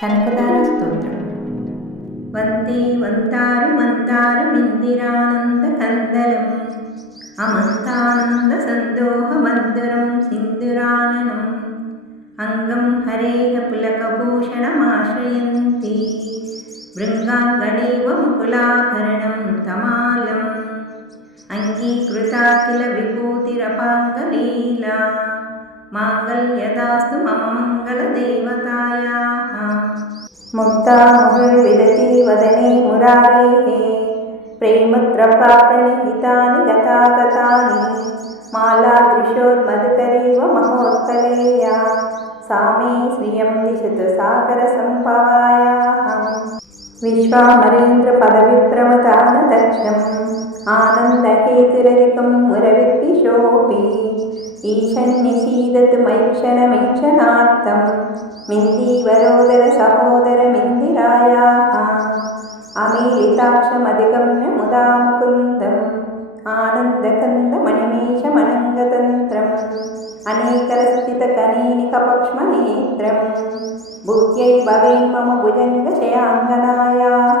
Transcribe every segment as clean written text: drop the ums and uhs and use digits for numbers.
కనకదార స్తోత్రం. వందే వంతారు మందారమిందిరానంద కందలం అమంతానంద సందోహ మందురం సింధురాననం అంగం హరేహ పులకభూషణమాశ్రయంతి భృంగాంగణేవ ముకులాభరణం తమాలం అంగీకృతాఖిల విభూతిరపాంగలీలా మాంగళ్యదాస్తు మమ మంగళదేవతాయాః. ముక్తాముహుర్విదతి వదనే మురారేః ప్రేమత్రప్రాప్రణిహితాని గతాగతాని మాలాదృశోర్మధుకరీవ మహోత్కలేయా సా మే శ్రియం దిశతు సాగరసంభవాయాః. విశ్వామరేంద్ర పదవిప్రమదాన దక్షం ఆనందహేతురధికం మురవిద్విషోऽపి ఈశన్నిషీదతు మైక్షణమైక్షణార్థం మిందీవరోదర సహోదరమిందిరాయాః. అమీలితాక్షమధిగమ్య ముదా ముకుందం ఆనందకందమణిమేషమనంగతంత్రం అనేకరస్థితకనీనికపక్ష్మనేత్రం భూత్యై భవేన్మమ భుజంగశయాంగనాయాః.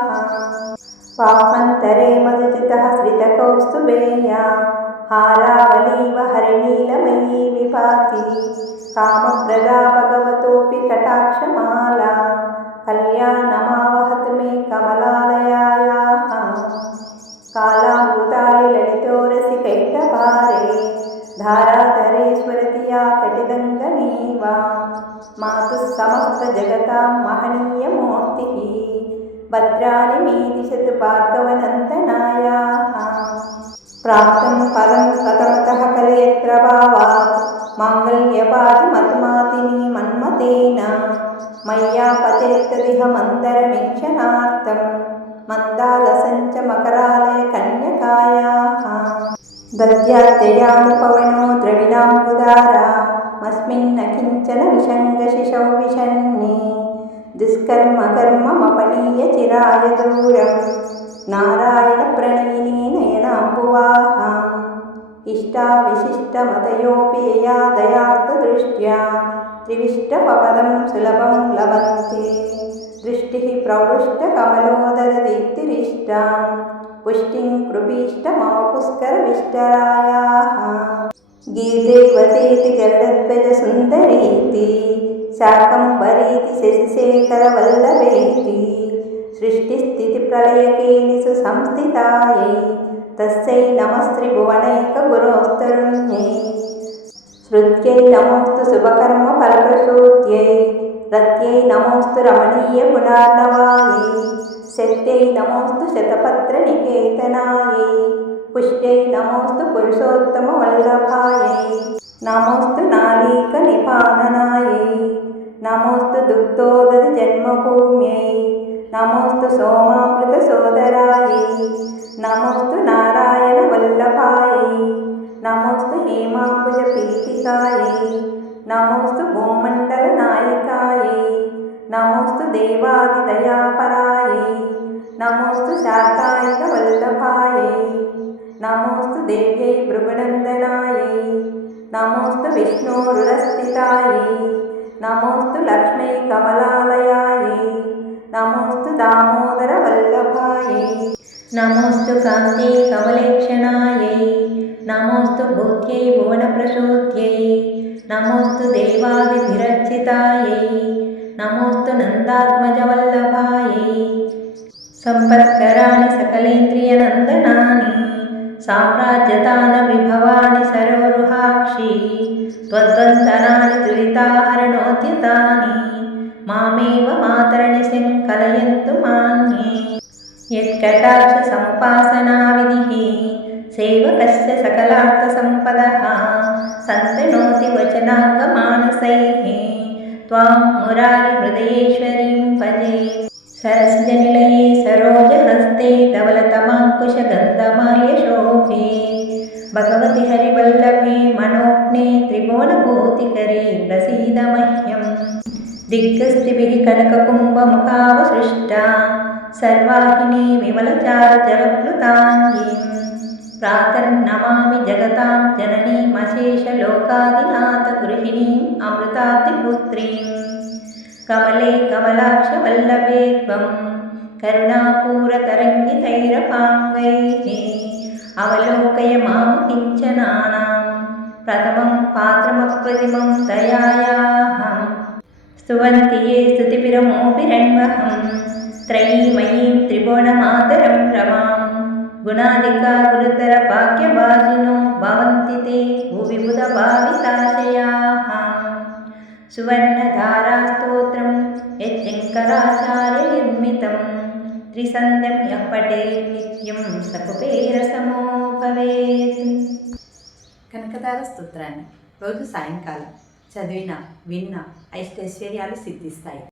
వాక్మంతరే మధుచితః శ్రితకౌస్తుభేయా హారావలీవ హరినీలమయీ విభాతి కామప్రదా భగవతోऽపి కటాక్షమాలా కళ్యాణమావహతు మే కమలాలయాయాః. కాలామృతాళి లలితోరసికైటభారే ధారాధరే స్వరతి యా తటిదంగనేవా మాతుః సమస్త జగతాం మహనీయమూర్తిః భద్రాణి మే దిశతు భార్గవనందనాయాః. ప్రాప్తం పదం ప్రథమతః కలయత్ర భావాత్ మాంగళ్యపాదిమతుమాతిని మన్మతేన మయ్యా పతేత్తదిహ మందరమీక్షణార్థం మందాలసంచ మకరాలయ కన్యకాయాః. దద్యాత్యయాను పవనో ద్రవిణాంబుదారా మస్మిన్న కించన విషంగశిశౌ విషన్నే దుష్కర్మ కర్మమపనీయ చిరాయ దూరం నారాయణ ప్రణయినీ నయనాంబువాహాం. ఇష్టావిశిష్టమతయోపి యయా దయార్థదృష్ట్యా త్రివిష్టపదం సులభం లభంతే దృష్టిః ప్రవృష్టకమలోదరదీప్తిరిష్టాం పుష్టిం కృపీష్టమమ పుష్కరవిష్టరాయాః. గీర్దేవతేతి గరుడధ్వజ సుందరీతి శాకంబరీతి శశిశేఖరవల్లభేతి సృష్టిస్థితిప్రళయకేలిషు సంస్థితాయై తస్యై నమస్త్రిభువనైకగురోస్తరుణ్యై. శృత్యై నమోస్తు శుభకర్మఫలప్రసూత్యై రత్యై నమోస్తు రమణీయగుణార్ణవాయై శక్త్యై నమోస్తు శతపత్రనికేతనాయై పుష్ట్యై నమోస్తు పురుషోత్తమవల్లభాయై నమోస్తు నాళీకనిపాననాయై నమోస్తు దుగ్ధోదధి జన్మభూమ్యై నమోస్తు సోమామృతసోదరాయై నమోస్తు నారాయణవల్లభాయై నమోస్తు హేమాంబుజపీఠికాయై నమోస్తు భూమండలనాయికాయై నమోస్తు దేవాదిదయాపరాయై నమోస్తు శాకాయికవల్లభాయై నమోస్తు దేవ్యై భృగునందనాయై నమోస్తు విష్ణోరురస్థితాయై నమోస్తు లక్ష్మై కమలాలయాయై నమోస్తు దామోదరవల్లభాయై నమోస్తు కాంత్యై కమలేక్షణాయై నమోస్తు భూత్యై భువనప్రసూత్యై నమోస్తు దేవాదిభిరర్చితాయై నమోస్తు నందాత్మజవల్లభాయై సంపత్కరాణి సకలేంద్రియనందనాని సామ్రాజ్యతాన విభవాని సరోరుహాక్షి త్వద్వందనాని దురితాహరణోద్యతాని మామేవ మాతరణిశం కలయంతు మాన్యే. యత్కటాక్ష సముపాసనా విధిః సేవకస్య సకలార్థసంపదః సంతనోతి వచనాంగమానసైః త్వాం మురారి హృదయేశ్వరీం భజే. సరసిజనిలయే సరోజహస్తే ధవలతమాంకుశగంధమాల్యశోభే భగవతి హరివల్లభే మనోజ్ఞే త్రిభువనభూతికరే ప్రసీద మహ్యం. దిగ్గస్థిభిః కనకకుంభముఖావసృష్టా సర్వాహినీ విమలచారుజలప్లుతాంగీం ప్రాతర్నమామి జగతాం జననీమశేషలోకాదినాథ గృహిణీం అమృతాబ్ధిపుత్రీం కమలే కమలాక్షవల్లభే త్వం కరుణాపూరతరంగితైరపాంగైః అవలోకయ మాముకించనానాం ప్రథమం పాత్రమప్రతిమం తయాయాహం స్తువంతి ఏ స్తుతిభిరమోభిరण्वहं త్రయీమయీం త్రిభువనమాతరం రమాం గుణాధికా గురుతర భాగ్యభాజినో భవంతి తే భువి బుధభావితాశయాః సువర్ణధారాస్తోత్రం యచ్చంకరాచార్యనిర్మితం త్రిసంధ్యం యః పఠేత్ నిత్యం స కుబేరసమో భవేత్. కనకదార స్తోత్రాన్ని రోజు సాయంకాలం చదివిన విన్న అష్టైశ్వర్యాలు సిద్ధిస్తాయి.